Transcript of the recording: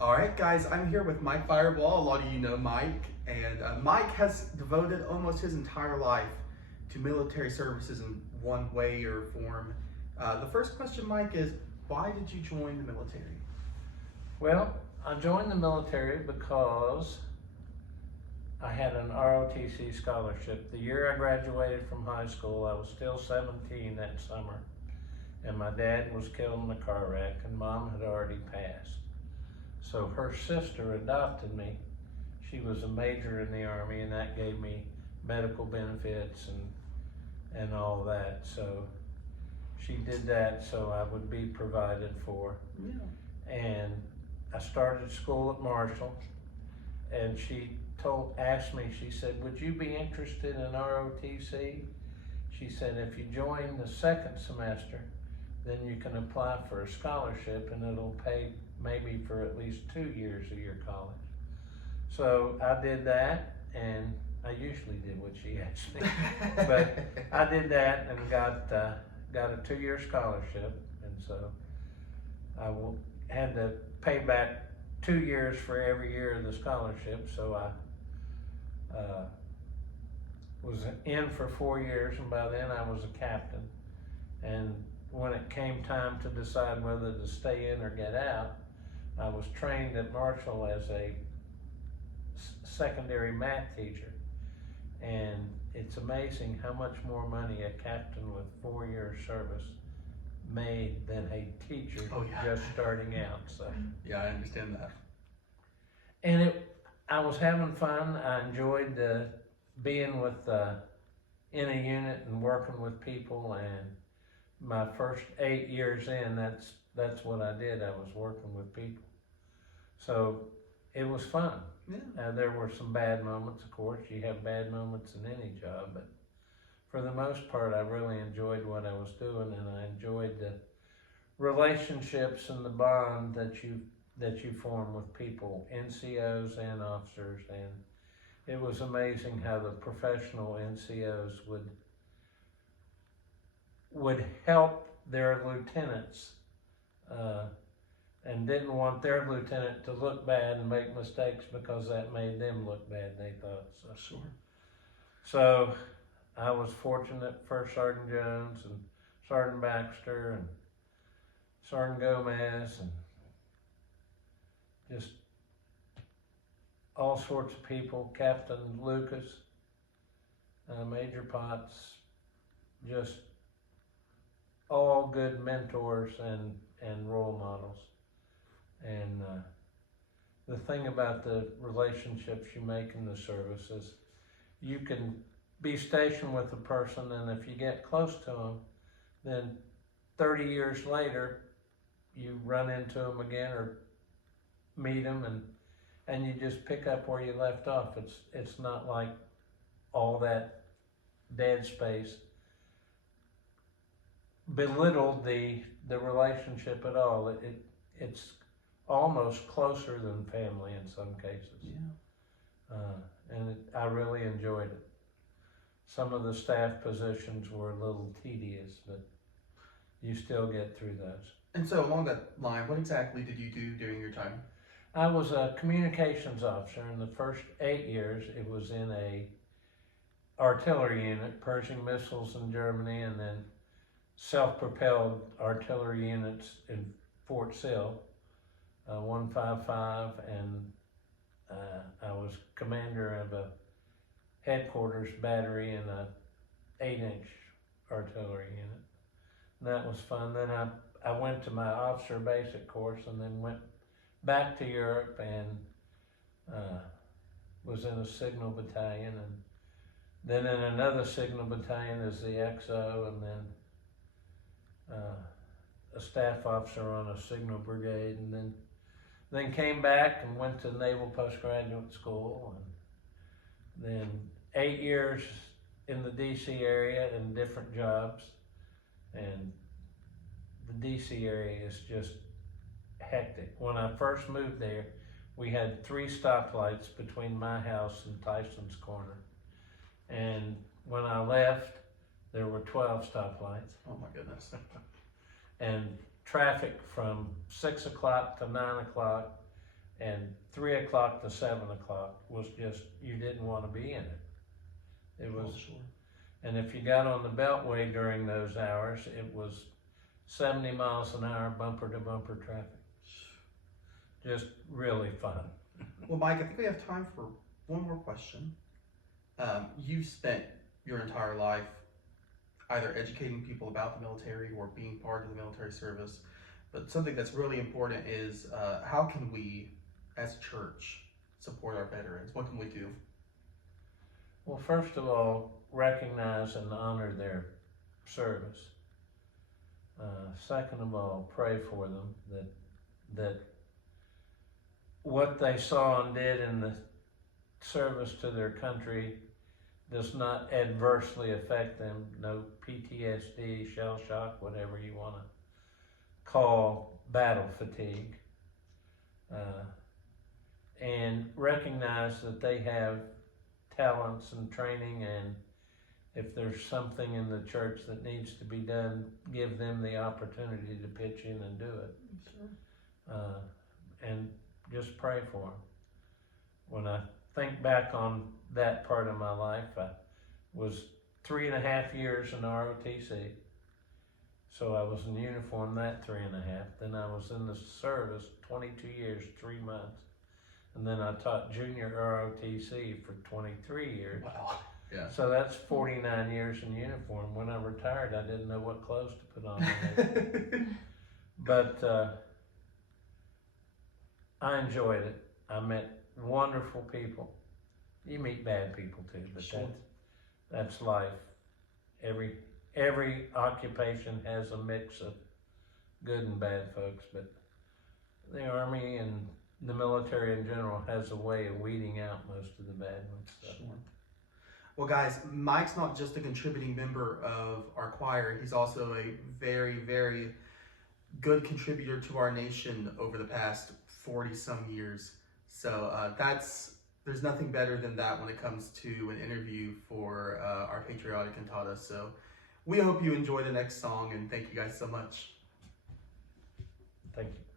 All right, guys, I'm here with Mike Fireball. A lot of you know Mike, and Mike has devoted almost his entire life to military services in one way or form. The first question, Mike, is why did you join the military? Well, I joined the military because I had an ROTC scholarship. The year I graduated from high school, I was still 17 that summer, and my dad was killed in a car wreck, and Mom had already passed. So her sister adopted me. She was a major in the Army, and that gave me medical benefits and all that. So she did that so I would be provided for. Yeah. And I started school at Marshall, and she asked me, she said, would you be interested in ROTC? She said, if you join the second semester, then you can apply for a scholarship and it'll pay maybe for at least 2 years of your college. So I did that, and I usually did what she asked me, but I did that and got a 2-year scholarship, and so I had to pay back 2 years for every year of the scholarship. So I was in for 4 years, and by then I was a captain. And when it came time to decide whether to stay in or get out, I was trained at Marshall as a secondary math teacher. And it's amazing how much more money a captain with 4 years service made than a teacher just starting out. So Yeah, I understand that. and I was having fun. I enjoyed being with in a unit and working with people. And my first 8 years in, that's what I did. I was working with people, so it was fun. Yeah. There were some bad moments, of course. You have bad moments in any job, but for the most part, I really enjoyed what I was doing, and I enjoyed the relationships and the bond that you form with people, NCOs and officers. And it was amazing how the professional NCOs would help their lieutenants, and didn't want their lieutenant to look bad and make mistakes because that made them look bad, they thought. So, Sure. so I was fortunate. First Sergeant Jones and Sergeant Baxter and Sergeant Gomez and just all sorts of people, Captain Lucas, Major Potts, just all good mentors and role models. And the thing about the relationships you make in the service is you can be stationed with a person, and if you get close to them, then 30 years later, you run into them again or meet them, and you just pick up where you left off. It's not like all that dead space belittled the relationship at all. It's almost closer than family in some cases. Yeah. And I really enjoyed it. Some of the staff positions were a little tedious, but you still get through those. And so along that line, what exactly did you do during your time? I was a communications officer. In the first 8 years, it was in a artillery unit, Pershing missiles in Germany, and then self-propelled artillery units in Fort Sill, 155, and I was commander of a headquarters battery in a 8-inch artillery unit. And that was fun. Then I went to my officer basic course, and then went back to Europe and was in a signal battalion, and then in another signal battalion as the XO, and then a staff officer on a signal brigade, and then came back and went to Naval Postgraduate School, and then 8 years in the DC area in different jobs. And the DC area is just hectic. When I first moved there, we had 3 stoplights between my house and Tyson's Corner. And when I left, there were 12 stoplights. Oh my goodness. And traffic from 6 o'clock to 9 o'clock And 3 o'clock to 7 o'clock was just, you didn't want to be in it. It was, Sure. and if you got on the Beltway during those hours, it was 70 miles an hour, bumper to bumper traffic. Just really fun. Well, Mike, I think we have time for one more question. You've spent your entire life either educating people about the military or being part of the military service, but something that's really important is how can we, as a church, support our veterans? What can we do? Well, first of all, recognize and honor their service. Second of all, pray for them that what they saw and did in the service to their country does not adversely affect them. No PTSD, shell shock, whatever you want to call battle fatigue. And recognize that they have talents and training, and if there's something in the church that needs to be done, give them the opportunity to pitch in and do it. Sure. And just pray for them. When I think back on that part of my life, I was 3.5 years in ROTC. So I was in uniform that 3.5. Then I was in the service 22 years, 3 months. And then I taught junior ROTC for 23 years. Wow. Yeah. So that's 49 years in uniform. When I retired, I didn't know what clothes to put on my head. But I enjoyed it. I met wonderful people. You meet bad people too, but Sure. that's life. Every occupation has a mix of good and bad folks, but the Army and the military in general has a way of weeding out most of the bad ones. So. Sure. Well, guys, Mike's not just a contributing member of our choir. He's also a very, very good contributor to our nation over the past 40-some years. So there's nothing better than that when it comes to an interview for our patriotic cantata. So we hope you enjoy the next song, and thank you guys so much. Thank you.